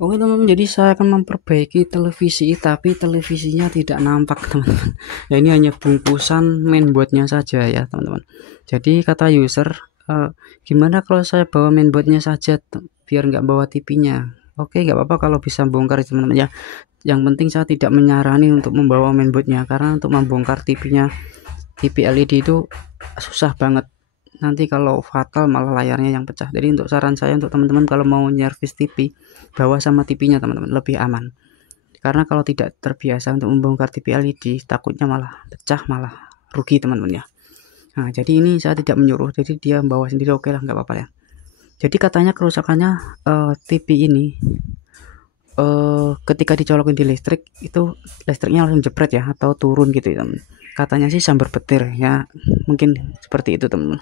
Oke teman-teman, jadi saya akan memperbaiki televisi, tapi televisinya tidak nampak teman-teman. Ya ini hanya bungkusan mainboardnya saja ya teman-teman. Jadi kata user, gimana kalau saya bawa mainboardnya saja, biar nggak bawa TV-nya? Oke, nggak apa-apa kalau bisa bongkar teman-teman ya. Yang penting saya tidak menyarani untuk membawa mainboardnya, karena untuk membongkar TV-nya, TV LED itu susah banget. Nanti kalau fatal malah layarnya yang pecah. Jadi untuk saran saya untuk teman-teman kalau mau nyervis TV, bawa sama TV-nya teman-teman, lebih aman. Karena kalau tidak terbiasa untuk membongkar TV LED, takutnya malah pecah, malah rugi teman-teman ya. Nah, jadi ini saya tidak menyuruh, jadi dia membawa sendiri, oke lah, nggak apa-apa ya. Jadi katanya kerusakannya TV ini ketika dicolokin di listrik itu listriknya langsung jepret ya, atau turun gitu ya teman. Katanya sih sambar petir ya, mungkin seperti itu teman-teman.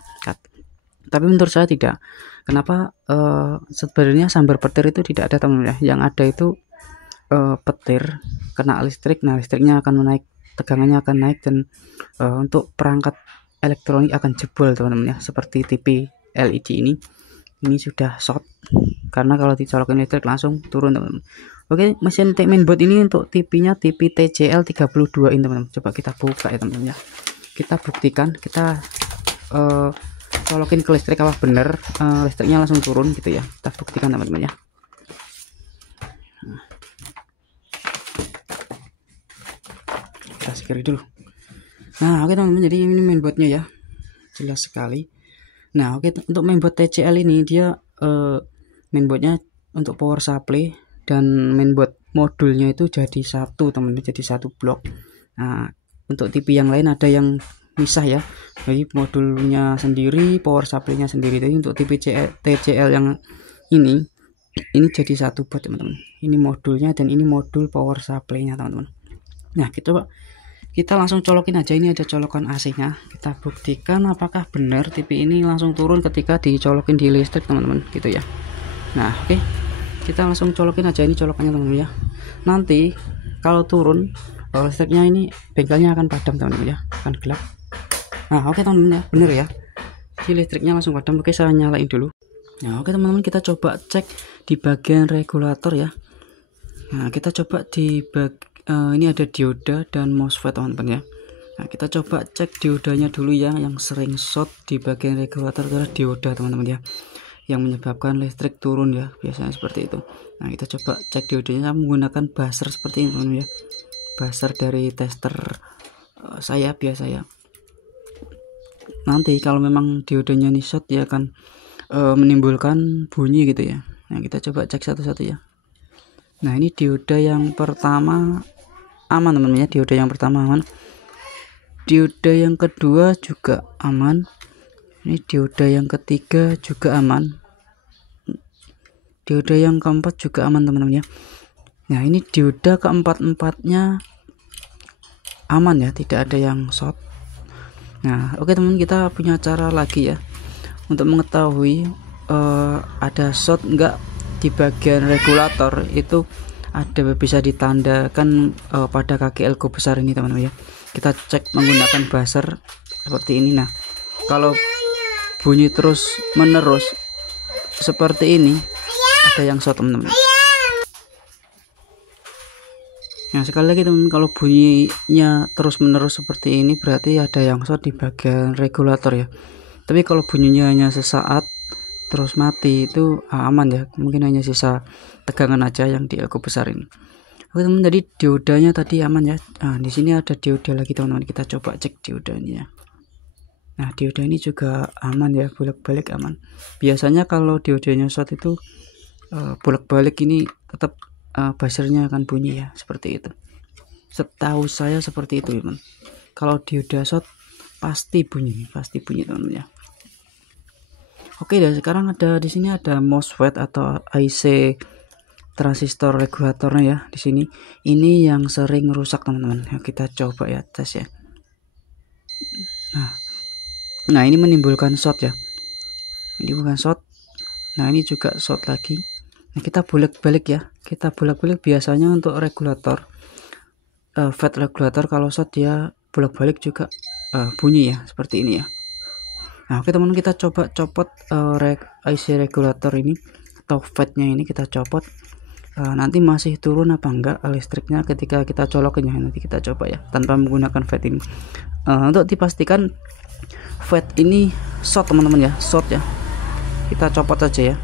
Tapi menurut saya tidak. Kenapa? Sebenarnya sambar petir itu tidak ada teman-teman ya. Yang ada itu petir kena listrik. Nah, listriknya akan naik, tegangannya akan naik, dan untuk perangkat elektronik akan jebol teman-teman ya. Seperti TV LED ini sudah short, karena kalau dicolokin listrik langsung turun teman-teman. Oke, mesin mainboard ini untuk TV-nya TV TCL 32 ini teman-teman. Coba kita buka ya teman-teman ya. Kita buktikan, kita colokin ke listrik apa bener listriknya langsung turun gitu ya. Kita buktikan teman-teman ya. Kita sekiri dulu. Nah, oke teman-teman, jadi ini mainboardnya ya, jelas sekali. Nah, oke, untuk mainboard TCL ini dia mainboardnya untuk power supply dan mainboard modulnya itu jadi satu teman-teman, jadi satu blok. Nah, untuk TV yang lain ada yang misah ya, jadi modulnya sendiri, power supply-nya sendiri. Jadi untuk TV TCL yang ini jadi satu buat teman-teman. Ini modulnya dan ini modul power supply-nya teman-teman. Nah, kita langsung colokin aja. Ini ada colokan AC-nya. Kita buktikan apakah benar TV ini langsung turun ketika dicolokin di listrik teman-teman gitu ya. Nah, oke. Kita langsung colokin aja ini colokannya teman-teman ya. Nanti kalau turun listriknya ini bengkelnya akan padam teman-teman ya, akan gelap. Nah, oke teman-teman ya, bener ya. Jadi listriknya langsung padam. Oke, saya nyalain dulu. Nah, oke teman-teman, kita coba cek di bagian regulator ya. Nah, kita coba di ini ada dioda dan MOSFET teman-teman ya. Nah, kita coba cek diodanya dulu ya. Yang sering short di bagian regulator adalah dioda teman-teman ya, yang menyebabkan listrik turun ya, biasanya seperti itu. Nah, kita coba cek diodanya menggunakan buzzer seperti ini teman-teman ya. Buzzer dari tester saya biasa ya. Nanti kalau memang diodanya ini short, dia akan menimbulkan bunyi gitu ya. Nah, kita coba cek satu-satu ya. Nah, ini dioda yang pertama aman teman-teman ya, dioda yang pertama aman. Dioda yang kedua juga aman. Ini dioda yang ketiga juga aman. Dioda yang keempat juga aman teman-teman ya. Nah, ini dioda keempat-empatnya aman ya, tidak ada yang short. Nah, oke teman-teman, kita punya cara lagi ya untuk mengetahui ada short enggak di bagian regulator. Itu ada, bisa ditandakan pada kaki elko besar ini teman-teman ya. Kita cek menggunakan buzzer seperti ini. Nah, kalau bunyi terus menerus seperti ini, ada yang short teman-teman. Nah, sekali lagi teman-teman, kalau bunyinya terus menerus seperti ini berarti ada yang short di bagian regulator ya. Tapi kalau bunyinya hanya sesaat terus mati, itu aman ya, mungkin hanya sisa tegangan aja yang di elko besar ini. Oke teman, jadi diodanya tadi aman ya. Nah, di sini ada dioda lagi teman-teman, kita coba cek diodanya. Nah, dioda ini juga aman ya, bolak-balik aman. Biasanya kalau diodanya short itu bolak-balik ini tetap buzzernya akan bunyi ya, seperti itu. Setahu saya seperti itu teman. Kalau dioda short pasti bunyi teman-teman ya. Oke, dan sekarang ada di sini ada MOSFET atau IC transistor regulatornya ya di sini. Ini yang sering rusak teman-teman. Ya, kita coba ya tes ya. Nah, ini menimbulkan short ya. Ini bukan short. Nah, ini juga short lagi. Nah, kita bolak-balik ya. Kita bolak-balik biasanya untuk regulator. FET regulator kalau short dia bolak-balik juga bunyi ya, seperti ini ya. Nah, oke teman-teman, kita coba copot IC regulator ini atau FET-nya ini, kita copot. nanti masih turun apa enggak listriknya ketika kita colokin ya. Nanti kita coba ya tanpa menggunakan FET ini. Untuk dipastikan FET ini short teman-teman ya, short ya, kita copot aja ya.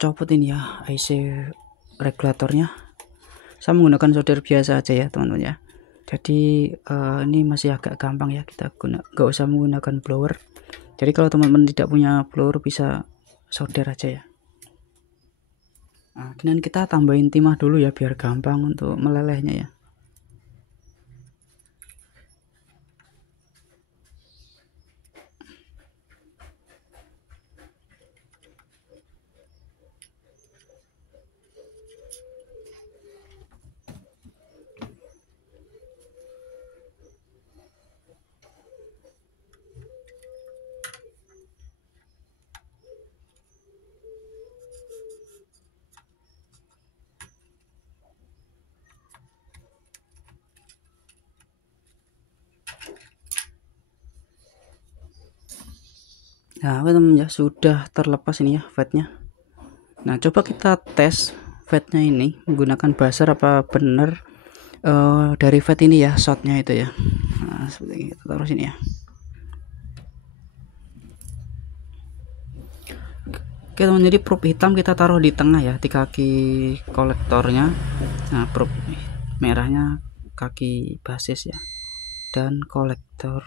Copot ini ya IC regulatornya. Saya menggunakan solder biasa aja ya teman-teman ya. Jadi ini masih agak gampang ya, kita nggak usah menggunakan blower. Jadi kalau teman-teman tidak punya blower bisa solder aja ya. Nah, kemudian kita tambahin timah dulu ya biar gampang untuk melelehnya ya. Nah teman-teman ya, sudah terlepas ini ya FET-nya. Nah coba kita tes FET-nya ini menggunakan buzzer apa bener dari FET ini ya, shotnya itu ya. Nah seperti ini, kita taruh sini ya. Oke teman, jadi probe hitam kita taruh di tengah ya, di kaki kolektornya. Nah probe merahnya kaki basis ya, dan kolektor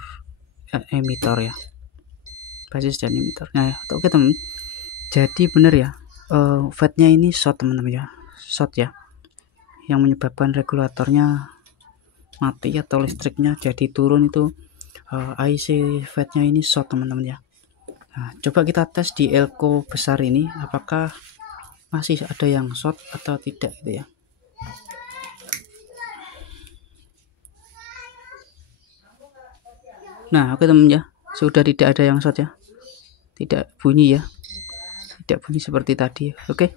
emitor ya, basis dan emitor. Nah oke teman, jadi bener ya, FET-nya ini short teman-teman ya, short ya, yang menyebabkan regulatornya mati atau listriknya jadi turun itu IC FET-nya ini short teman-teman ya. Nah, coba kita tes di elko besar ini apakah masih ada yang short atau tidak gitu ya. Nah oke teman ya, sudah tidak ada yang short ya, tidak bunyi ya, tidak bunyi seperti tadi. Oke.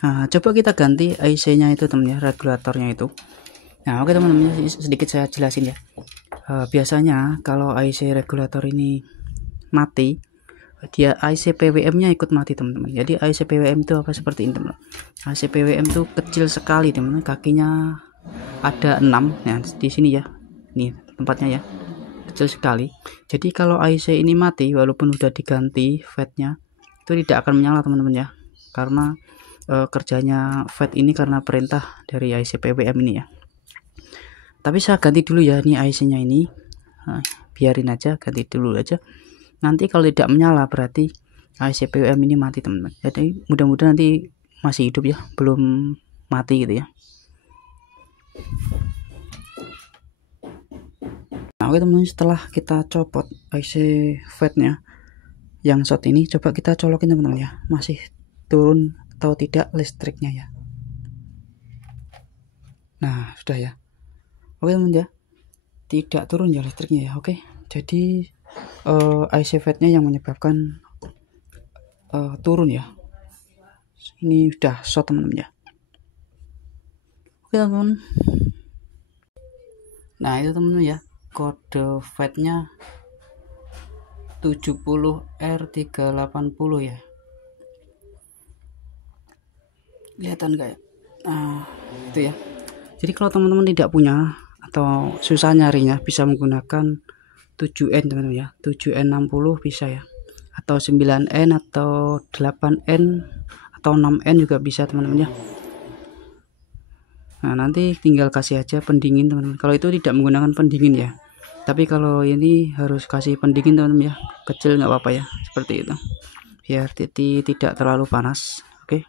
Nah coba kita ganti IC nya itu teman ya, regulatornya itu. Nah oke teman-teman, sedikit saya jelasin ya. Biasanya kalau IC regulator ini mati, dia IC PWM nya ikut mati teman-teman. Jadi IC PWM itu apa, seperti ini teman-teman. IC PWM itu kecil sekali teman-teman, kakinya ada 6. Nah di sini ya, ini tempatnya ya, kecil sekali. Jadi kalau IC ini mati walaupun udah diganti FET-nya itu tidak akan menyala teman-teman ya, karena kerjanya FET ini karena perintah dari IC PWM ini ya. Tapi saya ganti dulu ya, ini IC nya ini, biarin aja, ganti dulu aja. Nanti kalau tidak menyala berarti IC PWM ini mati teman-teman. Jadi mudah-mudahan nanti masih hidup ya, belum mati gitu ya. Nah oke teman-teman, setelah kita copot IC FET-nya yang short ini, coba kita colokin teman-teman ya, masih turun atau tidak listriknya ya. Nah sudah ya. Oke teman-teman ya, tidak turun ya listriknya ya. Oke, jadi IC FET-nya yang menyebabkan turun ya. Ini sudah short teman-teman ya. Oke teman-teman. Nah itu teman-teman ya, kode FET-nya 70R380 ya. Kelihatan gak ya? Nah itu ya. Jadi kalau teman-teman tidak punya atau susah nyarinya, bisa menggunakan 7N teman-teman ya, 7N60 bisa ya, atau 9N atau 8N atau 6N juga bisa teman-teman ya. Nah nanti tinggal kasih aja pendingin teman-teman, kalau itu tidak menggunakan pendingin ya. Tapi kalau ini harus kasih pendingin teman-teman ya, kecil nggak apa-apa ya, seperti itu, biar titik tidak terlalu panas. Oke.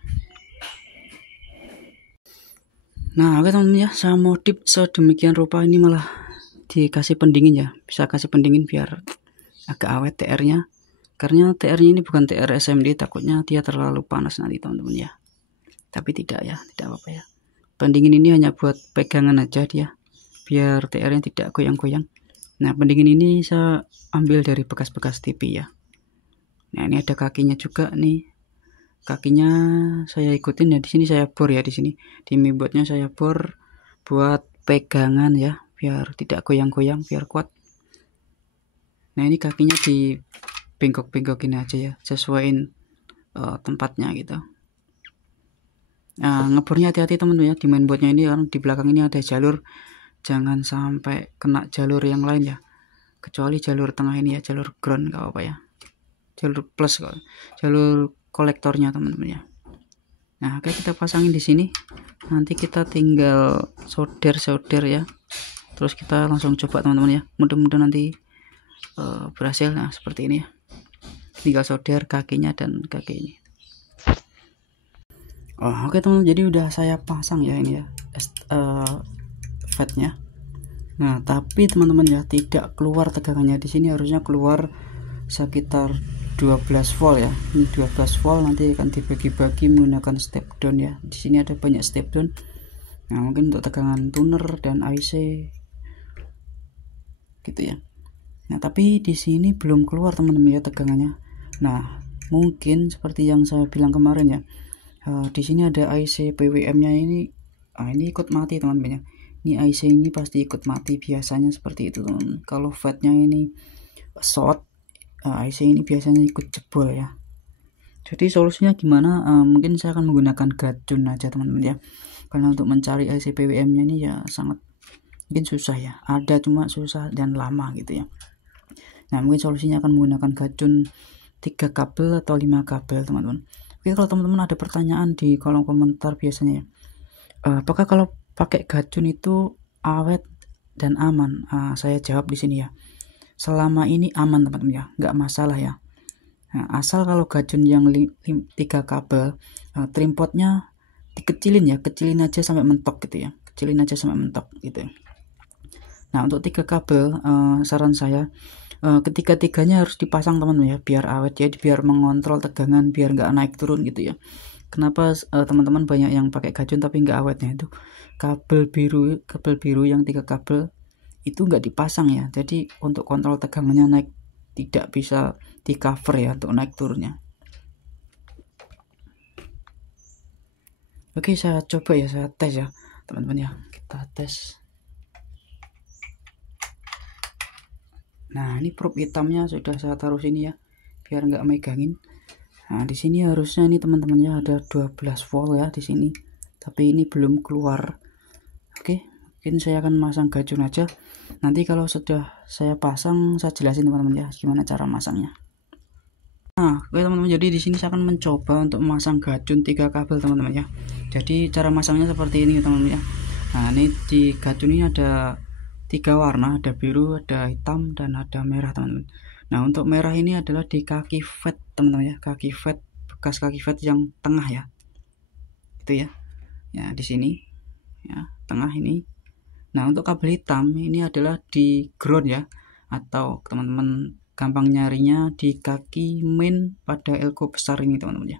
Nah oke teman-teman ya, saya modif sedemikian rupa, ini malah dikasih pendingin ya, bisa kasih pendingin biar agak awet TR-nya, karena TR-nya ini bukan TR SMD, takutnya dia terlalu panas nanti teman-teman ya. Tapi tidak ya, tidak apa-apa ya. Pendingin ini hanya buat pegangan aja dia, biar TR-nya tidak goyang-goyang. Nah pendingin ini saya ambil dari bekas-bekas TV ya. Nah ini ada kakinya juga nih, kakinya saya ikutin ya, di sini saya bor ya, di sini di mainboardnya saya bor buat pegangan ya, biar tidak goyang-goyang, biar kuat. Nah ini kakinya di bengkok-bengkokin aja ya, sesuaiin tempatnya gitu. ngebornya hati-hati teman-teman ya, di mainboardnya ini kan di belakang ini ada jalur, jangan sampai kena jalur yang lain ya, kecuali jalur tengah ini ya, jalur ground nggak apa ya, jalur plus kok, jalur kolektornya teman-teman ya. Nah oke, kita pasangin di sini, nanti kita tinggal solder ya, terus kita langsung coba teman-teman ya, mudah-mudahan nanti berhasil. Nah seperti ini ya, tinggal solder kakinya dan kaki ini. Oke teman-teman, jadi udah saya pasang ya ini ya, fatnya. Nah tapi teman-teman ya, tidak keluar tegangannya. Di sini harusnya keluar sekitar 12 volt ya. Ini 12 volt, nanti akan dibagi-bagi menggunakan step down ya. Di sini ada banyak step down. Nah mungkin untuk tegangan tuner dan IC gitu ya. Nah tapi di sini belum keluar teman-teman ya tegangannya. Nah mungkin seperti yang saya bilang kemarin ya, di sini ada IC PWM-nya ini, ini ikut mati teman-teman ya. Ini IC ini pasti ikut mati, biasanya seperti itu teman. Kalau fatnya ini short, IC ini biasanya ikut jebol ya. Jadi solusinya gimana? Mungkin saya akan menggunakan gacun aja teman-teman ya, karena untuk mencari IC PWM-nya ini ya sangat mungkin susah ya, ada cuma susah dan lama gitu ya. Nah mungkin solusinya akan menggunakan gacun 3 kabel atau 5 kabel teman-teman. Oke, kalau teman-teman ada pertanyaan di kolom komentar biasanya ya, apakah kalau pakai gacun itu awet dan aman? Saya jawab di sini ya, selama ini aman teman-teman ya, nggak masalah ya. Nah, asal kalau gacun yang 3 kabel, trimpotnya dikecilin ya, kecilin aja sampai mentok gitu ya, kecilin aja sampai mentok gitu. Nah untuk 3 kabel, saran saya ketiga-tiganya harus dipasang teman-teman ya, biar awet ya, biar mengontrol tegangan, biar nggak naik turun gitu ya. Kenapa teman-teman banyak yang pakai gacun tapi nggak awetnya, itu kabel biru yang 3 kabel itu nggak dipasang ya, jadi untuk kontrol tegangannya naik tidak bisa di cover ya untuk naik turunnya. Oke, saya coba ya, saya tes ya teman-teman ya, kita tes. Nah ini probe hitamnya sudah saya taruh sini ya, biar nggak megangin. Nah di sini harusnya ini teman-temannya ada 12 volt ya di sini, tapi ini belum keluar. Oke, mungkin saya akan masang gacun aja. Nanti kalau sudah saya pasang, saya jelasin teman-teman ya gimana cara masangnya. Nah oke teman-teman, jadi di sini saya akan mencoba untuk memasang gacun 3 kabel teman-teman ya. Jadi cara masangnya seperti ini teman-teman ya. Nah ini di gacun ini ada 3 warna, ada biru, ada hitam, dan ada merah teman-teman. Nah untuk merah ini adalah di kaki fat teman-teman ya, kaki fat, bekas kaki fat yang tengah ya, itu ya, ya di sini ya, tengah ini. Nah untuk kabel hitam ini adalah di ground ya, atau teman-teman gampang nyarinya di kaki main pada elko besar ini teman-teman ya.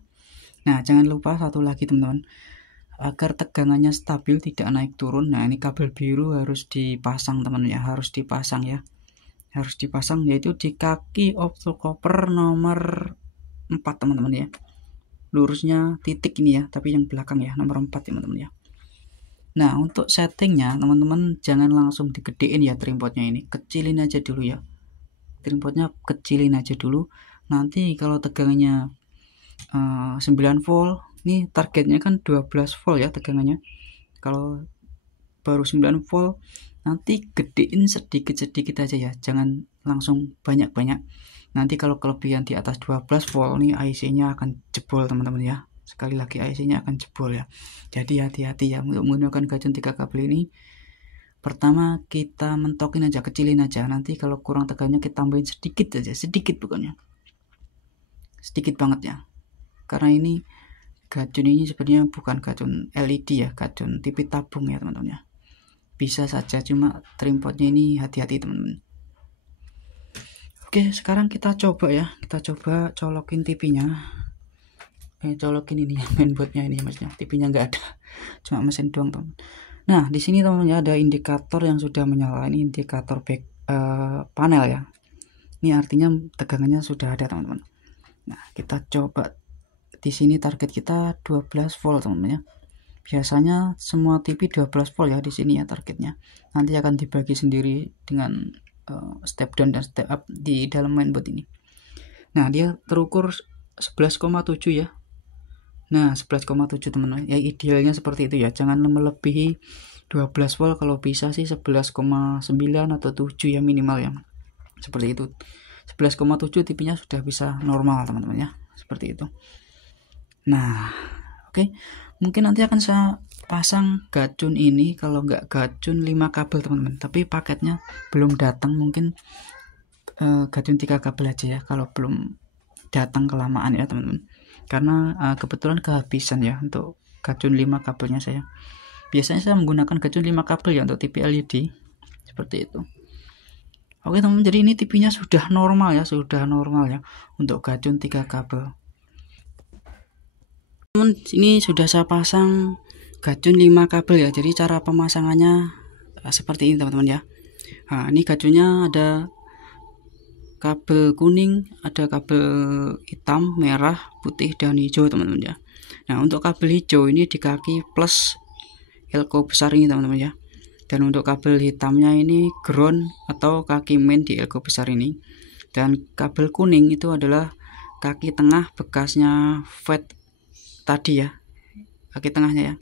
Nah jangan lupa satu lagi teman-teman, agar tegangannya stabil tidak naik turun. Nah ini kabel biru harus dipasang teman ya, harus dipasang ya, harus dipasang, yaitu di kaki opto koper nomor 4 teman-teman ya, lurusnya titik ini ya, tapi yang belakang ya, nomor 4 teman-teman ya. Nah untuk settingnya teman-teman jangan langsung digedein ya trimpotnya, ini kecilin aja dulu ya, trimpotnya kecilin aja dulu. Nanti kalau tegangannya 9 volt, ini targetnya kan 12 volt ya tegangannya. Kalau baru 9 volt, nanti gedein sedikit-sedikit aja ya, jangan langsung banyak-banyak. Nanti kalau kelebihan di atas 12 volt nih, IC-nya akan jebol teman-teman ya. Sekali lagi IC-nya akan jebol ya. Jadi hati-hati ya untuk menggunakan gacun 3 kabel ini. Pertama kita mentokin aja, kecilin aja. Nanti kalau kurang tegangannya kita tambahin sedikit aja, sedikit pokoknya, sedikit banget ya. Karena ini gacun ini sebenarnya bukan gacun LED ya, gacun TV tabung ya teman-teman ya. Bisa saja, cuma trimpotnya ini hati-hati teman-teman. Oke, sekarang kita coba ya, kita coba colokin TV-nya. Colokin ini mainboardnya ini, maksudnya TV-nya nggak ada, cuma mesin doang teman. Nah di sini teman-teman ada indikator yang sudah menyala, ini indikator back panel ya. Ini artinya tegangannya sudah ada teman-teman. Nah kita coba, di sini target kita 12 volt teman-teman ya. Biasanya semua TV 12 volt ya, di sini ya targetnya. Nanti akan dibagi sendiri dengan step down dan step up di dalam mainboard ini. Nah dia terukur 11,7 ya. Nah 11,7 teman-teman ya, idealnya seperti itu ya, jangan melebihi 12 volt, kalau bisa sih 11,9 atau 7 ya minimal ya, seperti itu. 11,7 TV-nya sudah bisa normal teman-teman ya, seperti itu. Nah oke, mungkin nanti akan saya pasang gacun ini, kalau nggak gacun 5 kabel teman-teman, tapi paketnya belum datang, mungkin gacun 3 kabel aja ya kalau belum datang, kelamaan ya teman-teman, karena kebetulan kehabisan ya untuk gacun 5 kabelnya saya. Biasanya saya menggunakan gacun 5 kabel ya untuk TV LED, seperti itu. Oke teman-teman, jadi ini TV-nya sudah normal ya, untuk gacun 3 kabel. Teman, ini sudah saya pasang gacun 5 kabel ya, jadi cara pemasangannya seperti ini teman-teman ya. Nah, ini gacunnya ada kabel kuning, ada kabel hitam, merah, putih, dan hijau teman-teman ya. Nah untuk kabel hijau ini di kaki plus elko besar ini teman-teman ya, dan untuk kabel hitamnya ini ground atau kaki main di elko besar ini, dan kabel kuning itu adalah kaki tengah bekasnya fat tadi ya, kaki tengahnya ya.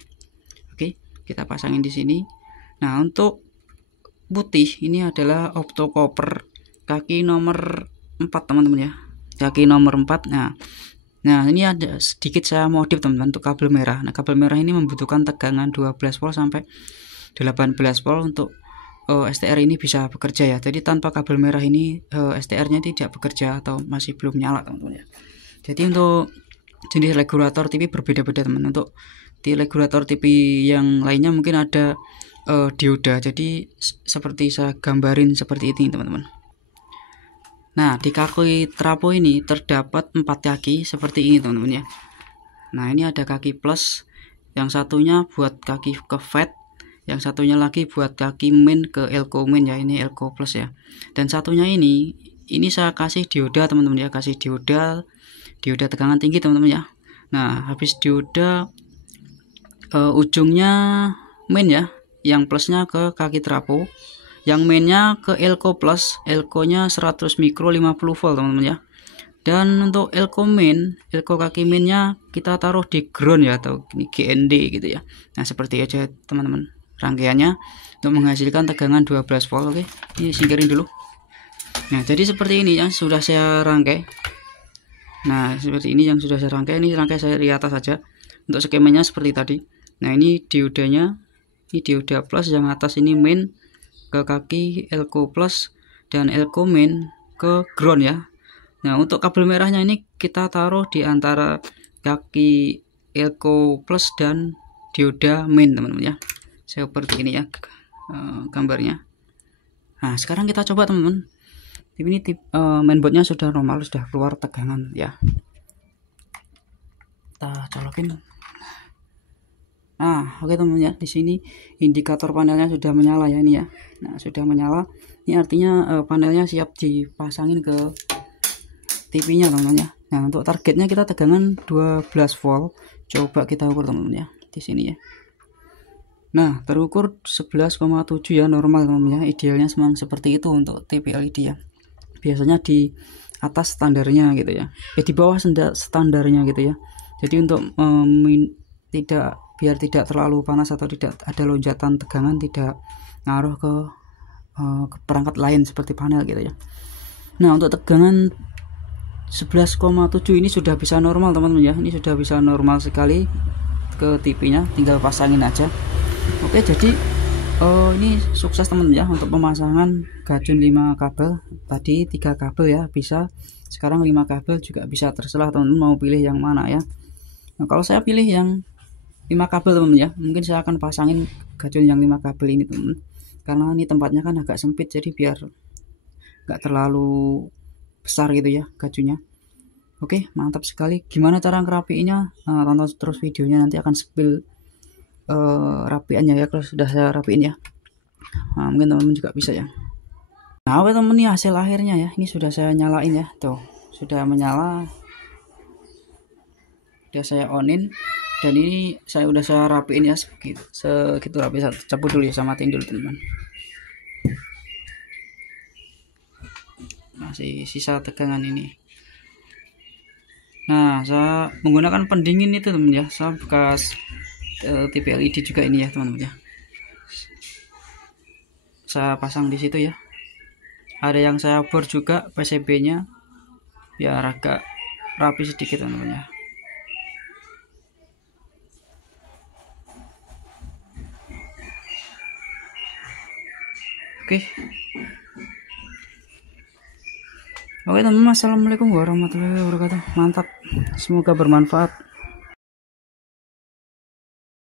Oke, kita pasangin di sini. Nah untuk putih ini adalah optocopper kaki nomor 4 teman-teman ya, kaki nomor 4. Nah ini ada sedikit saya modif teman-teman untuk kabel merah. Nah kabel merah ini membutuhkan tegangan 12 volt sampai 18 volt untuk STR ini bisa bekerja ya. Jadi tanpa kabel merah ini STR-nya tidak bekerja atau masih belum nyala teman-teman ya. Jadi untuk jenis regulator TV berbeda-beda teman. Untuk di regulator TV yang lainnya mungkin ada dioda. Jadi seperti saya gambarin seperti ini teman-teman. Nah di kaki trapo ini terdapat 4 kaki seperti ini teman-teman ya. Nah ini ada kaki plus, yang satunya buat kaki ke fat, yang satunya lagi buat kaki main ke elko main ya, ini elko plus ya. Dan satunya ini saya kasih dioda teman-teman ya, kasih dioda tegangan tinggi teman-teman ya. Nah habis dioda ujungnya main ya, yang plusnya ke kaki trapo, yang mainnya ke elko plus, elko-nya 100 mikro 50 volt teman-teman ya. Dan untuk elko main, elko kaki mainnya kita taruh di ground ya, atau GND gitu ya. Nah seperti aja teman-teman rangkaiannya untuk menghasilkan tegangan 12 volt. Oke, ini singkirin dulu. Nah jadi seperti ini yang sudah saya rangkai. Nah seperti ini yang sudah saya rangkai, ini rangkai saya di atas saja. Untuk skemanya seperti tadi. Nah ini diodanya, ini dioda plus, yang atas ini main ke kaki elko plus, dan elko main ke ground ya. Nah untuk kabel merahnya ini kita taruh di antara kaki elko plus dan dioda main teman-teman ya, seperti ini ya gambarnya. Nah sekarang kita coba teman-teman, ini mainboardnya sudah normal, sudah keluar tegangan ya, kita colokin. Nah oke teman-teman ya, di sini indikator panelnya sudah menyala ya, ini ya. Nah sudah menyala, ini artinya panelnya siap dipasangin ke TV-nya teman-teman ya. Nah untuk targetnya kita tegangan 12 volt, coba kita ukur teman-teman ya di sini ya. Nah terukur 11,7 ya, normal teman-teman ya, idealnya memang seperti itu untuk TV LED ya. Biasanya di atas standarnya gitu ya, di bawah standarnya gitu ya. Jadi untuk biar tidak terlalu panas atau tidak ada lonjakan tegangan, tidak ngaruh ke perangkat lain seperti panel gitu ya. Nah untuk tegangan 11,7 ini sudah bisa normal teman-teman ya, ini sudah bisa normal sekali ke TV-nya, tinggal pasangin aja. Oke, jadi ini sukses teman-teman ya untuk pemasangan gacun 5 kabel. Tadi 3 kabel ya bisa, sekarang 5 kabel juga bisa, terserah teman-teman mau pilih yang mana ya. Nah kalau saya pilih yang 5 kabel teman-teman ya, mungkin saya akan pasangin gacun yang 5 kabel ini teman-teman, karena ini tempatnya kan agak sempit, jadi biar nggak terlalu besar gitu ya gacunnya. Oke, mantap sekali. Gimana cara ngerapiinnya? Tonton terus videonya, nanti akan spill rapiannya ya kalau sudah saya rapiin ya. Nah, mungkin teman-teman juga bisa ya. Nah oke teman, ini hasil akhirnya ya, ini sudah saya nyalain ya, tuh sudah menyala, sudah saya onin, dan ini udah saya rapiin ya, segitu rapi. Saya cabut dulu ya, sama matiin dulu teman-teman. Masih sisa tegangan ini. Nah, saya menggunakan pendingin itu teman ya. Saya bekas TV LED juga ini ya teman-teman ya. Saya pasang di situ ya. Ada yang saya bor juga PCB-nya biar agak rapi sedikit teman-teman ya. Oke. Oke teman-teman, assalamualaikum warahmatullahi wabarakatuh. Mantap, semoga bermanfaat.